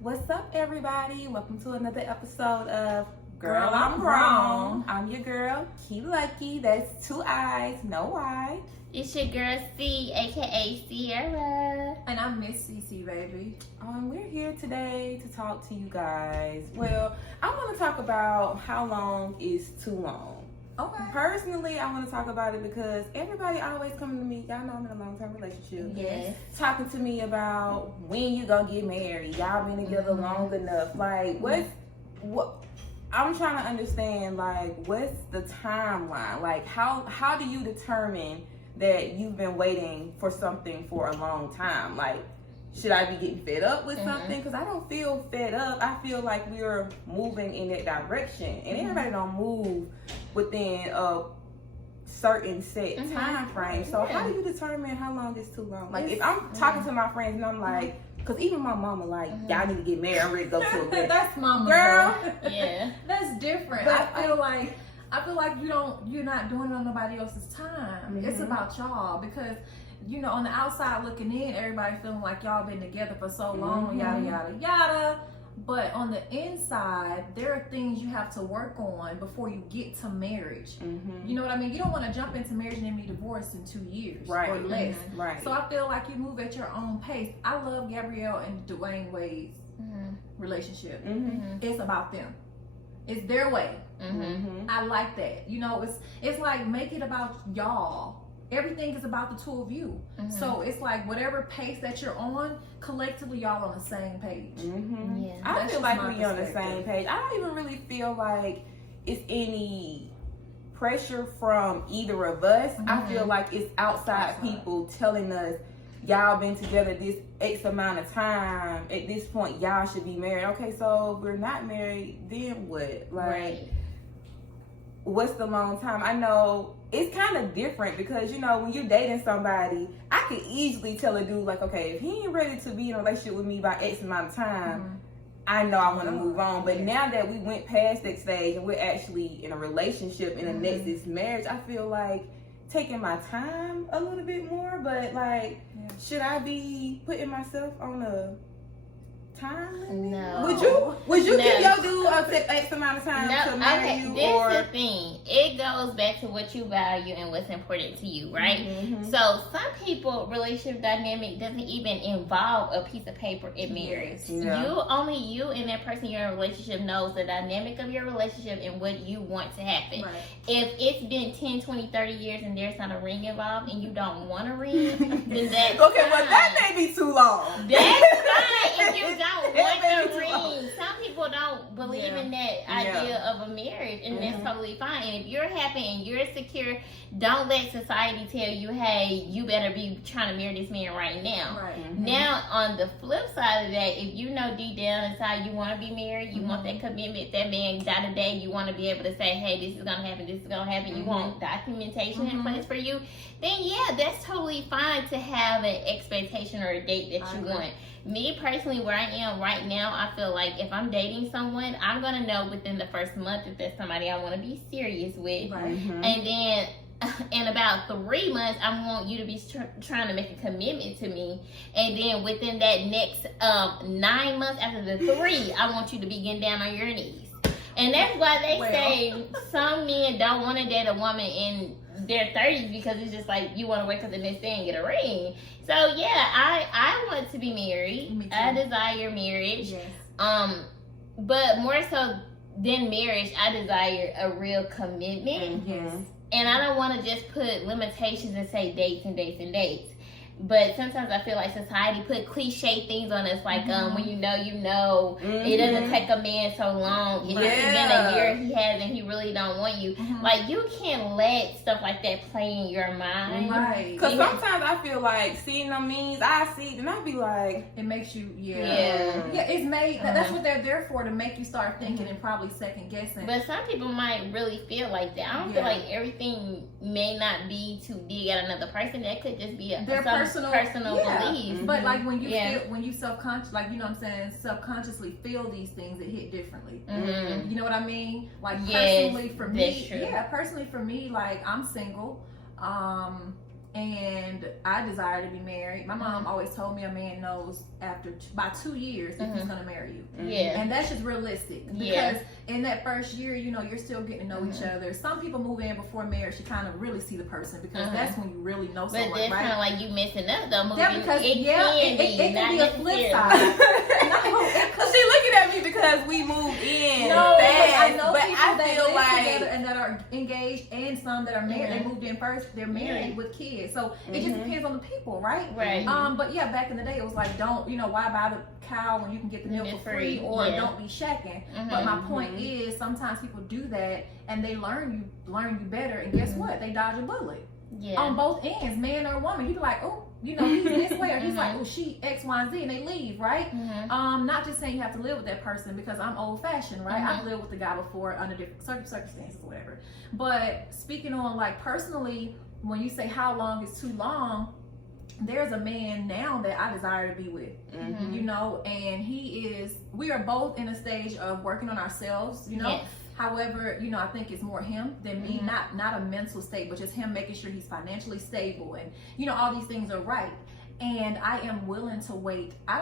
What's up, everybody? Welcome to another episode of Girl, I'm Grown. I'm your girl, Key Lucky. That's 2 I's, no Y. It's your girl C, aka Sierra. And I'm Miss CC, baby. We're here today to talk to you guys. Well, I want to talk about how long is too long. Okay. Personally, I want to talk about it because everybody always coming to me. Y'all know I'm in a long-term relationship. Yes. Talking to me about when you gonna get married. Y'all been together long enough. Like, what? I'm trying to understand. Like, what's the timeline? Like, how do you determine that you've been waiting for something for a long time? Like, should I be getting fed up with something? Because I don't feel fed up. I feel like we're moving in that direction, and everybody don't move within a certain set time frame. So how do you determine how long is too long? Like, if I'm talking to my friends and I'm like, because even my mama like, y'all need to get married. I'm ready to go to a wedding. That's mama, girl. Yeah. That's different. But I feel like you're not doing it on nobody else's time. It's about y'all because, you know, on the outside looking in, everybody feeling like y'all been together for so long, yada, yada, yada. But on the inside, there are things you have to work on before you get to marriage. You know what I mean? You don't want to jump into marriage and then be divorced in 2 years or less. Right. So I feel like you move at your own pace. I love Gabrielle and Dwayne Wade's relationship. It's about them. It's their way. I like that. You know, it's like, make it about y'all. Everything is about the two of you. So it's like whatever pace that you're on, collectively y'all on the same page. Yeah. I That's feel just like my we on the perspective. same page. I don't even really feel like it's any pressure from either of us. I feel like it's outside people telling us, y'all been together this X amount of time. At this point, y'all should be married. Okay, so if we're not married, then what? Like, what's the long time? I know it's kind of different because, you know, when you're dating somebody, I could easily tell a dude, like, okay, if he ain't ready to be in a relationship with me by X amount of time, I know I want to move on. But now that we went past that stage and we're actually in a relationship and the next is marriage, I feel like taking my time a little bit more. But, like, should I be putting myself on a time limit? No. Would you give your dude a X amount of time to marry you? This or is the thing. It goes back to what you value and what's important to you, right? So some people, relationship dynamic doesn't even involve a piece of paper in marriage. Only you and that person you're in a relationship knows the dynamic of your relationship and what you want to happen. If it's been 10, 20, 30 years and there's not a ring involved and you don't want a ring, then that's okay, fine. well, that may be too long. That's fine if you don't want the ring. Some people don't believe in that idea of a marriage, and that's totally fine. And if you're happy and you're secure, don't let society tell you, hey, you better be trying to marry this man right now. Now, on the flip side of that, if you know deep down inside you want to be married, you want that commitment, that man day to day, you want to be able to say, hey, this is going to happen, this is going to happen, you want documentation in place for you, then yeah, that's totally fine to have an expectation or a date that you want. Me personally, where I am right now, I feel like if I'm dating someone, I'm going to know within the first month if that's somebody I want to be serious with. And then in about 3 months, I want you to be trying to make a commitment to me. And then within that next 9 months after the 3, I want you to be getting down on your knees. And that's why they say some men don't want to date a woman in their 30s because it's just like you want to wake up the next day and get a ring. So yeah, I want to be married. I desire marriage. But more so than marriage, I desire a real commitment. And I don't want to just put limitations and say dates and dates and dates. But sometimes I feel like society put cliche things on us, like when you know, it doesn't take a man so long. It's been a year he has and he really don't want you. Like, you can't let stuff like that play in your mind. Because sometimes I feel like seeing them memes, I see it and I be like, it makes you, it's made, that's what they're there for, to make you start thinking and probably second guessing. But some people might really feel like that. I don't feel like everything may not be to dig at another person. That could just be their personal belief. But like when you feel, when you self-conscious, like, you know what I'm saying, subconsciously feel these things, it hit differently. You know what I mean? Like, personally for me, personally for me, like, I'm single, and I desire to be married. My mom always told me a man knows by 2 years if he's gonna marry you. Yeah. And that's just realistic because in that first year, you know, you're still getting to know each other. Some people move in before marriage to kind of really see the person because that's when you really know But someone, that's right? kind of like you messing up though. Yeah, because it can be a flip side. So she looking at me because we moved in No, fast, I know but people I that feel live like together and that are engaged, and some that are married. They moved in first. They're married with kids, so it just depends on the people, right? Right. But yeah, back in the day, it was like, don't, you know, why buy the cow when you can get the milk for free, or don't be shacking. But my point is, sometimes people do that and they learn you better, and guess what? They dodge a bullet. Yeah. On both ends, man or woman. You be like, oh, you know, he's this way, or he's like, oh, she X, Y, and Z, and they leave, right? Not just saying you have to live with that person because I'm old fashioned, right? I've lived with the guy before under different circumstances or whatever. But speaking on like personally, when you say how long is too long, there's a man now that I desire to be with, you know, and we are both in a stage of working on ourselves, you know. Yes. However, you know, I think it's more him than me, not a mental state, but just him making sure he's financially stable and, you know, all these things are right. And I am willing to wait. I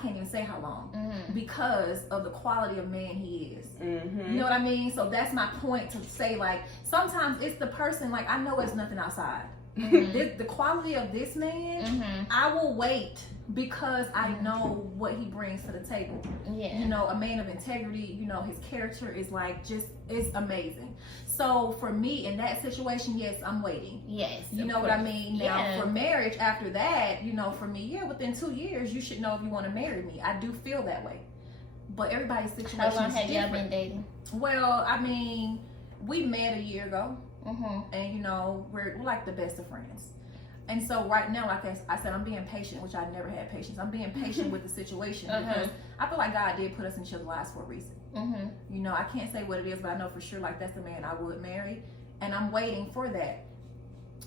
can't even say how long because of the quality of man he is. You know what I mean? So that's my point to say, like, sometimes it's the person, like, I know it's nothing outside. The quality of this man, I will wait because I know what he brings to the table. Yeah. You know, a man of integrity, you know, his character is like it's amazing. So for me in that situation, yes, I'm waiting. Yes. You know what I mean? Now for marriage after that, you know, for me, within 2 years you should know if you want to marry me. I do feel that way. But everybody's situation How long is have y'all different. been dating? Well, I mean, we met a year ago. And you know, we're like the best of friends. And so right now, like I said, I'm being patient, which I never had patience. I'm being patient with the situation because I feel like God did put us in each other's lives for a reason. You know, I can't say what it is, but I know for sure like that's the man I would marry, and I'm waiting for that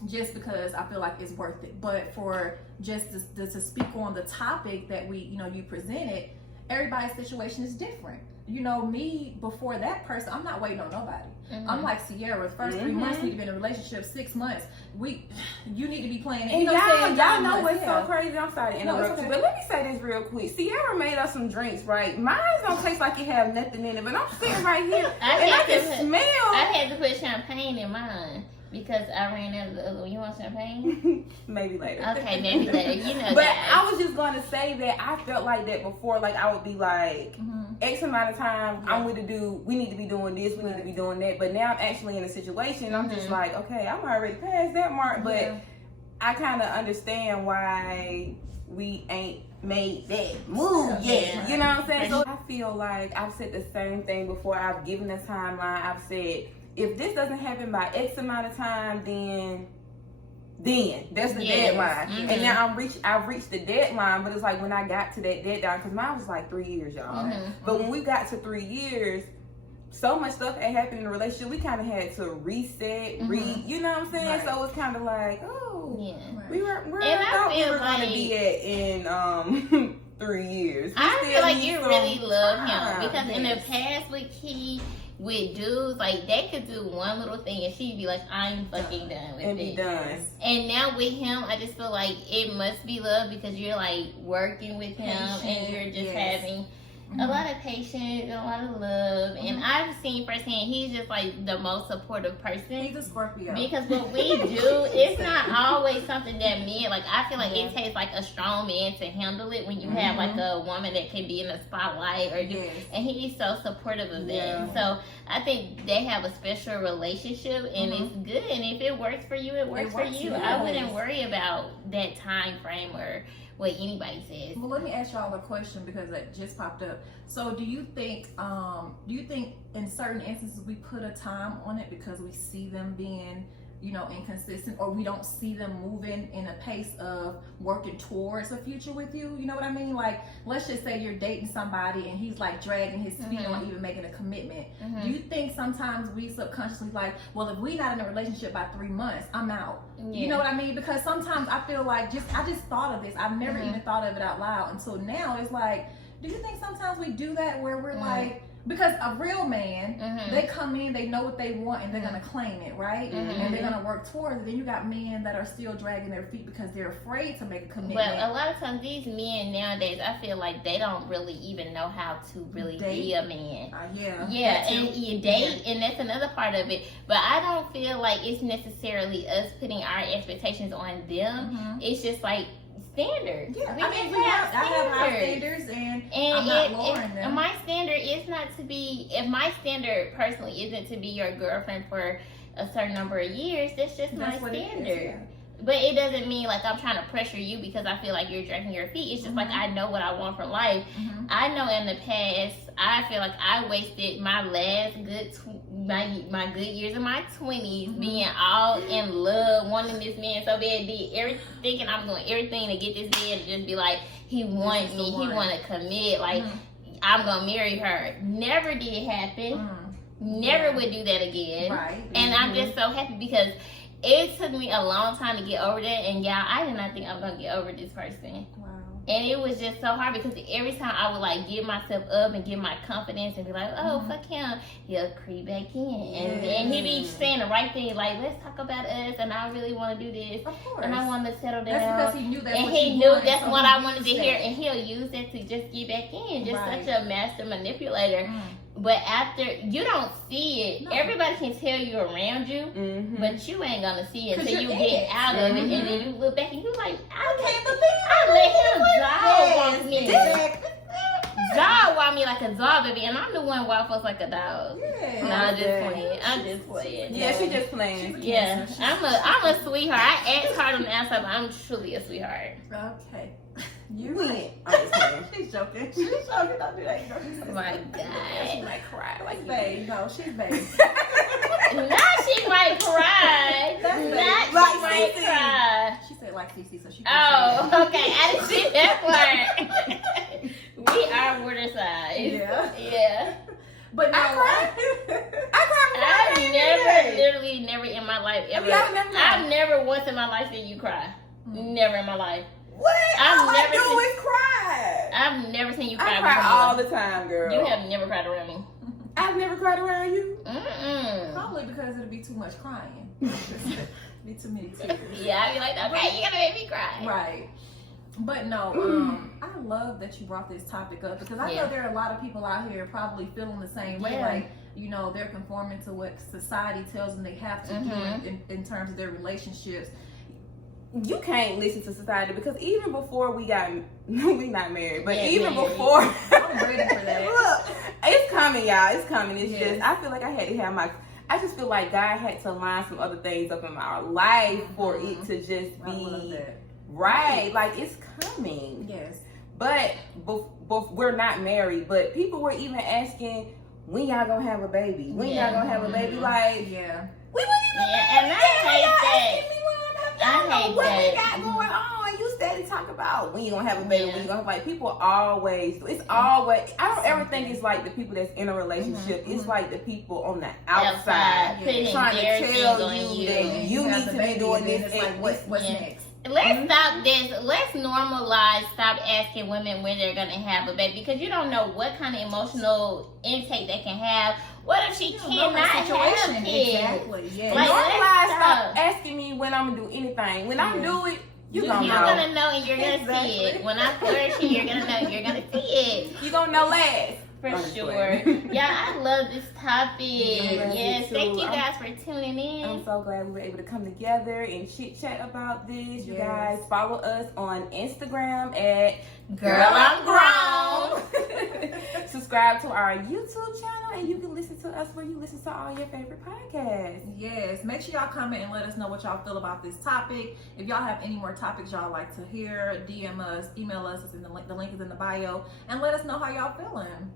just because I feel like it's worth it. But for just to speak on the topic that you presented, everybody's situation is different. You know, me before that person, I'm not waiting on nobody. I'm like Sierra. The first 3 months we've been in a relationship, 6 months. You need to be playing. And you know what I'm saying? y'all know what's so crazy. I'm sorry to interrupt okay. you, but let me say this real quick. Sierra made us some drinks, right? Mine don't taste like it have nothing in it, but I'm sitting right here and I can smell. I had to put champagne in mine because I ran out of the other one. You want champagne? Maybe later. Okay, maybe later. You know But that. I was just gonna say that I felt like that before. Like I would be like, X amount of time, we need to be doing this, we need to be doing that. But now I'm actually in a situation, I'm just like, okay, I'm already past that mark. But I kind of understand why we ain't made that move yet. You know what I'm saying? So I feel like I've said the same thing before. I've given a timeline. I've said, if this doesn't happen by X amount of time, then that's the deadline. And now I've reached the deadline, but it's like when I got to that deadline, because mine was like 3 years, y'all. But when we got to 3 years, so much stuff had happened in the relationship, we kind of had to reset, you know what I'm saying? Right. So it's kind of like, where And I thought we feel were going to like- be at in 3 years. I We feel like still you need really some love time. him because in the past with dudes, like they could do one little thing and she'd be like, I'm fucking done with and it. be done. And now with him, I just feel like it must be love because you're like working with him and you're just having a lot of patience and a lot of love. And I've seen firsthand, he's just like the most supportive person. He's a Scorpio. Because what we do, it's not always something that men, like I feel like it takes like a strong man to handle it when you have like a woman that can be in the spotlight and he's so supportive of that. So I think they have a special relationship and it's good, and if it works for you, it works for you. I wouldn't worry about that time frame or what anybody says. Well, let me ask y'all a question because that just popped up. So do you think in certain instances we put a time on it because we see them being, inconsistent, or we don't see them moving in a pace of working towards a future with you? You know what I mean? Like, let's just say you're dating somebody and he's like dragging his feet on even making a commitment. Do you think sometimes we subconsciously like, well, if we're not in a relationship by 3 months, I'm out? You know what I mean? Because sometimes I feel like I just thought of this. I've never even thought of it out loud until now. It's like, do you think sometimes we do that where we're like, Because a real man, Mm-hmm. they come in, they know what they want, and they're gonna claim it, right? Mhm. And they're gonna work towards it. Then you got men that are still dragging their feet because they're afraid to make a commitment. Well, a lot of times these men nowadays, I feel like they don't really even know how to really be a man. Yeah. Yeah, that too. and you date, and that's another part of it. But I don't feel like it's necessarily us putting our expectations on them. Mhm. It's just like standards. Yeah, We I mean, just I have high standards. standards, and And I'm not lowering them. my standard is not to be, if my standard personally isn't to be your girlfriend for a certain number of years, that's just That's my what it is, standard. yeah. But it doesn't mean like I'm trying to pressure you because I feel like you're dragging your feet. It's just like I know what I want from life. Mhm. I know in the past, I feel like I wasted my last my good years in my 20s being all in love, wanting this man so bad, did everything, thinking I'm doing everything to get this man to just be like, he wants is me, the he one. want to commit, like Mhm. I'm gonna marry her. Never did happen. Mm. Never Yeah. would do that again. Right. And I'm just so happy because it took me a long time to get over that, and y'all, I did not think I was gonna get over this person. Wow. And it was just so hard because every time I would like get myself up and get my confidence and be like, oh, Mhm. fuck him, he'll creep back in. And Yes. he be saying the right thing, like, let's talk about us, and I really want to do this, Of course. and I want to settle That's down. because he knew that's And what he you knew wanted, that's so what he I wanted to used hear, that. and he'll use that to just get back in, just Right. such a master manipulator. Mm. But after, you don't see it. No. Everybody can tell you around you, Mm-hmm. but you ain't gonna see it 'Cause until you you're get in it. out of it, Mhm. and then you look back and you like, I Can't believe I let him dog walk me. Exactly. Dog walk me like a dog, baby, and I'm the one walk us like a dog. Yeah. No, I'm just Yeah. playing. I'm just playing. Yeah, she just playing. Yeah, I'm a sweetheart. I act hard on the outside, but I'm truly a sweetheart. Okay. You We- win. I'm just playing. She's joking. She's joking. Don't do that. You know, she's Oh my She God. might cry like you. babe. No, she's babe. Now she might cry. That's Now baby. she Like might Cece. cry. She said like CC, so she. Oh, okay. I didn't see that part. We are water size. Yeah. Yeah. But no, I cried. I I've cried. never, literally never in my life ever. Y'all never know. I've never once in my life seen you cry. Mm. Never in my life. What? I've All never I do seen- is cry. I've never seen you cry I cry before. all the time, girl. You have never cried around me. I've never cried around you. Mm-mm. Probably because it'd be too much crying. Be too many tears. Yeah, I'd be like, okay, you gotta make me cry. Right. But no, I love that you brought this topic up because I Yeah. know there are a lot of people out here probably feeling the same way. Yeah. Like, you know, they're conforming to what society tells them they have to Mhm. do in terms of their relationships. You can't listen to society because even before we got, we not married, but Yeah, even married. before, I'm ready for that. Look, it's coming, y'all. It's coming. It's Yes. just, I feel like I had to have my. I just feel like God had to line some other things up in my life for it to just I love be that. right. Like it's coming. Yes. But we're not married. But people were even asking, when y'all gonna have a baby? When Yeah. y'all gonna have a baby? Mhm. Like Yeah. we wouldn't even. Yeah, and I hate that. I hate what that. we got going on. You steady talk about when you gonna have a baby. Yeah. When you gonna like people always. It's always. I don't ever think it's like the people that's in a relationship. It's like the people on the outside putting trying to their tell things on you you. that you have need the to be baby, doing and then this. It's like, and what's Yeah. next? Let's stop this. Let's normalize. Stop asking women when they're gonna have a baby because you don't know what kind of emotional intake they can have. What if she You don't know cannot her have situation. kids? Exactly. Yeah. Like, Normalize. let's Stop stop. asking me when I'm gonna do anything. When I Yeah. do it, you You're gonna know. gonna know and you're gonna see Exactly. it. When I flourish, you're gonna know. You're gonna see it. You gonna know last. For I'm just sure. playing. Yeah, I love this topic. Yes, Yes, me thank too. you guys for tuning I'm in. so glad we were able to come together and chit chat about this. You Yes. guys follow us on Instagram at Girl, I'm grown. Subscribe to our YouTube channel and you can listen to us where you listen to all your favorite podcasts. Yes, make sure y'all comment and let us know what y'all feel about this topic. If y'all have any more topics y'all like to hear, DM us, email us. It's in the link is in the bio, and let us know how y'all feeling.